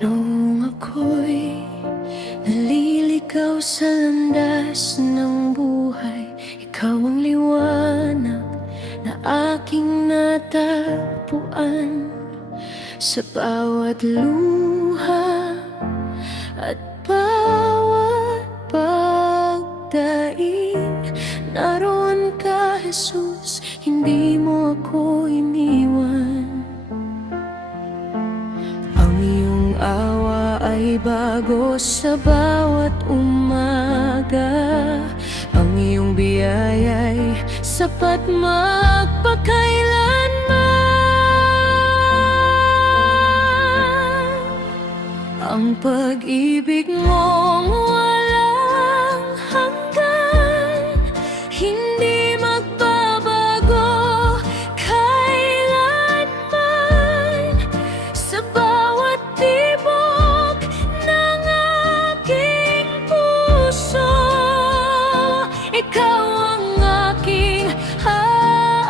Noong ako'y naliligaw sa landas ng buhay, ikaw ang liwanag na aking natagpuan. Sa bawat luha at bawat pagdaig, naroon ka, Jesus, hindi mo ako iniwan. Ang iyong awa ay bago sa bawat umaga. Ang iyong biyaya'y sapat magpakailanman. Ang pag-ibig mong walang hanggan, hindi magbabago kailanman. Sa bawat tibok ng aking puso, ikaw ang aking aawitan.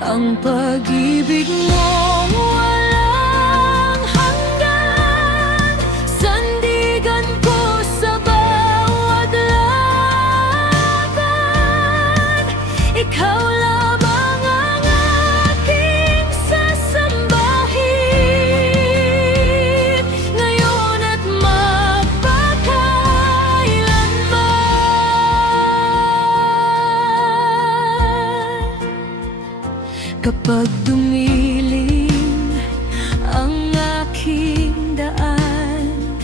Ang pag-ibig mong walang hanggan, sandigan ko sa bawat laban. Ikaw lamang ang aking sasambahin, ngayon at magpakailanman. Kapag dumilim ang aking daan,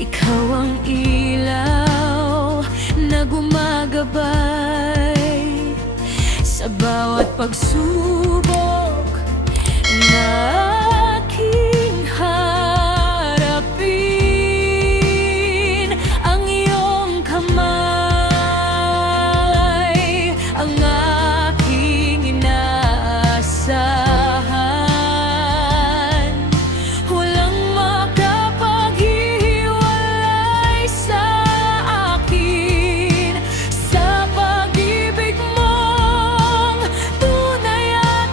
ikaw ang ilaw na gumagabay. Sa bawat pagsubok na aking harapin, ang iyong kamay ang aking inaasahan. Walang makapaghihiwalay sa akin, sa pag-ibig mong tunay at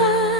lahat.